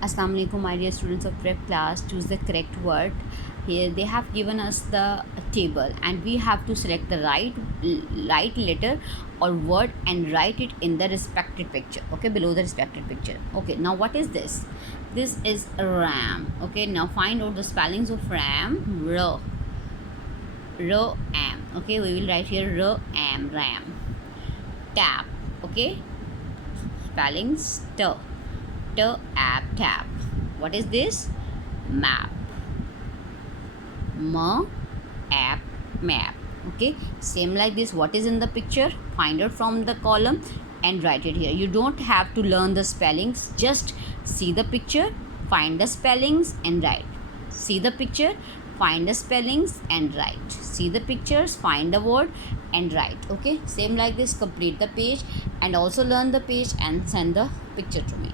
Assalamu alaikum, my dear students of prep class. Choose the correct word. Here they have given us the table and we have to select the right letter or word and write it in the respected picture, okay, below the respected picture. Okay, now what is this? This is ram. Okay, now find out the spellings of ram. Am. Okay, we will write here ram. Tap. Okay, spellings tap. What is this? Map. Map. Okay, same like this. What is in the picture? Find it from the column and write it here. You don't have to learn the spellings, just see the picture, find the spellings and write. See the picture, find the spellings and write. See the pictures, find the word and write. Okay, same like this. Complete the page and also learn the page and send the picture to me.